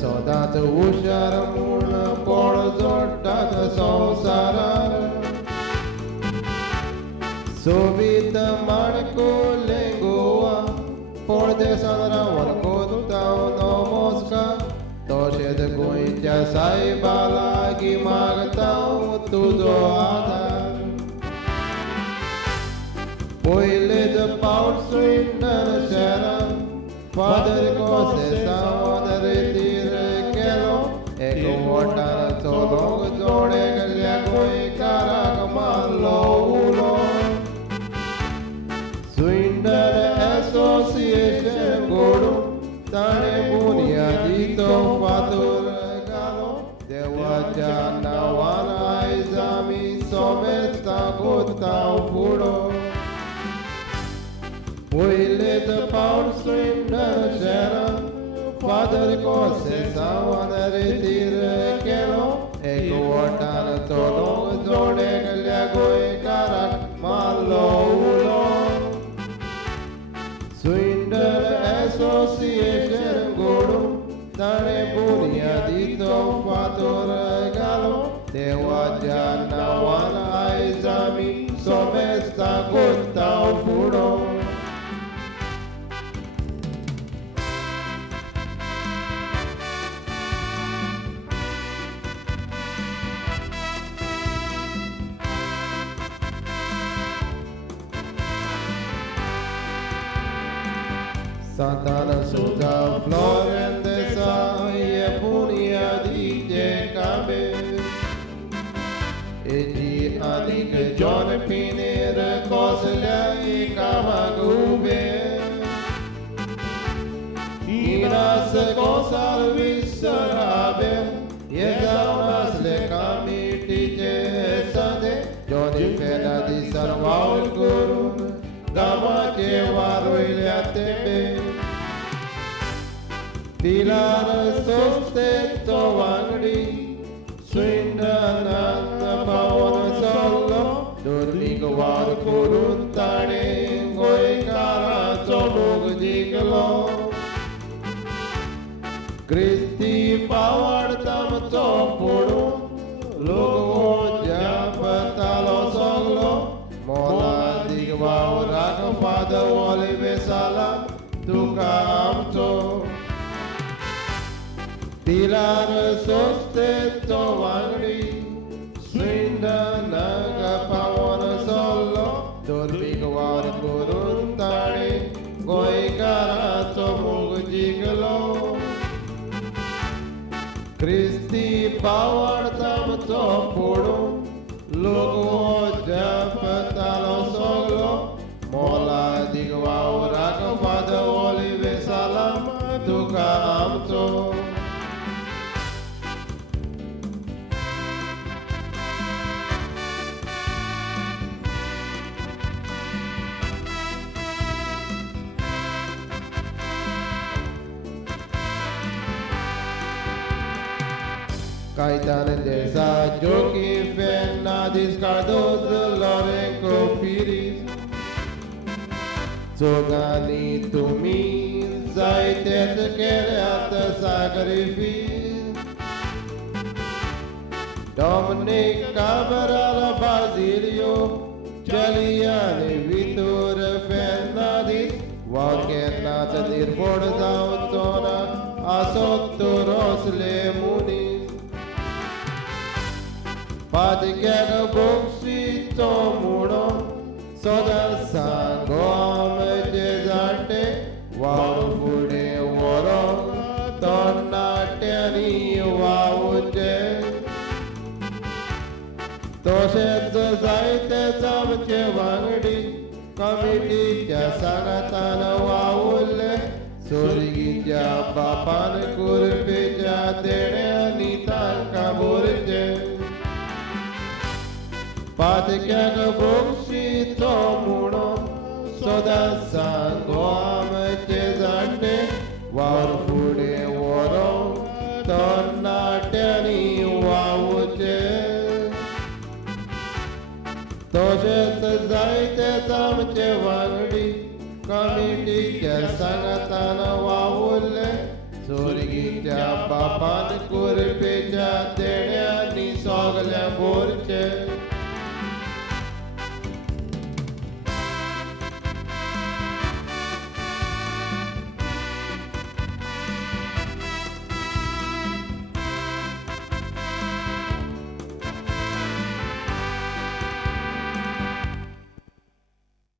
सदांच हुशार म्हूण पळ जोडटात संवसारांत सोबीत माणको लेंगोवा परदेसांत रावन कोत्ता नमस्कार तशेंच गोंयच्या सायबा लागीं मागता तुजो आदार पयलेच पावट स्विडन शहरान फादर कोसेसावन रेतीर केलो एकवटान चलोंक जोडे गेल्ल्या गोंयकाराक मारलो उलो स्विडन एसोसिएशन घडोवन ताणें बुनयादीचो फातर घालो देवाच्या नांवान आयज आमी सोमेस्तां कोत्ता फुडो पयलेच पावट स्विडन शहरान फादर कोसेसावन रेतीर केलो एकवटान चलोंक जोडे गेल्ल्या गोंयकाराक मारलो उलो स्विडन एसोसिएशन घडोवन ताणें बुनयादीचो फातर घालो देवाच्या नांवान आयज आमी सोमेस्तां कोत्ता फुडो Santana Souza Florendesa e bunyadi je kabe Eji adik John Piner Kosля e Kamagube Inas Kosal Visarabe Yezaunas le kamiti je sade Johnny Fenadi Sarvaul Guru Gama ke varoilya tebe Pilar sosteto vangdi Swindananda pavan solo Durlik var kurun tane Goikara chomuk jiklo Kristi pavartam chopudun Logo japatalo soglo Mola digvav rakpada voli vesala Tuka amcho Pilar sosteto vangdi Swindanaga pavan solo Durvikvar kurun tani Goikara chomuk jiklo Kristi pavartam chopudun Logo japatalo soglo Mola digvav rakpada voli vesala Tuka amcho Caetano Deza, Joaquim Fernandes Cardoso, Lorenco Pires Zogani Tumi, Zaitet Kerata Sacrifice Dominic Cabral Basilio, Giuliani Vitor Fernandes Joaquim Nazadir Borda Autona, Asotto Rosle Muniz Patikera boxito mudo Soda sango amejezante Varu fude voro Tornatyani vavuje Toshet zaite samche vangdi Committee jasagatan vavulle Surigija bapan kurpija dene anitan kaburje Patikera boxito mudo Soda sango amejezante Varu fude voro Tornatyani vavuje Toshet zaite samche vangdi Committee jasagatan vavulle स्वर्गीच्या बापान कुरपेच्या देण्यानी सोगल्या बोरचे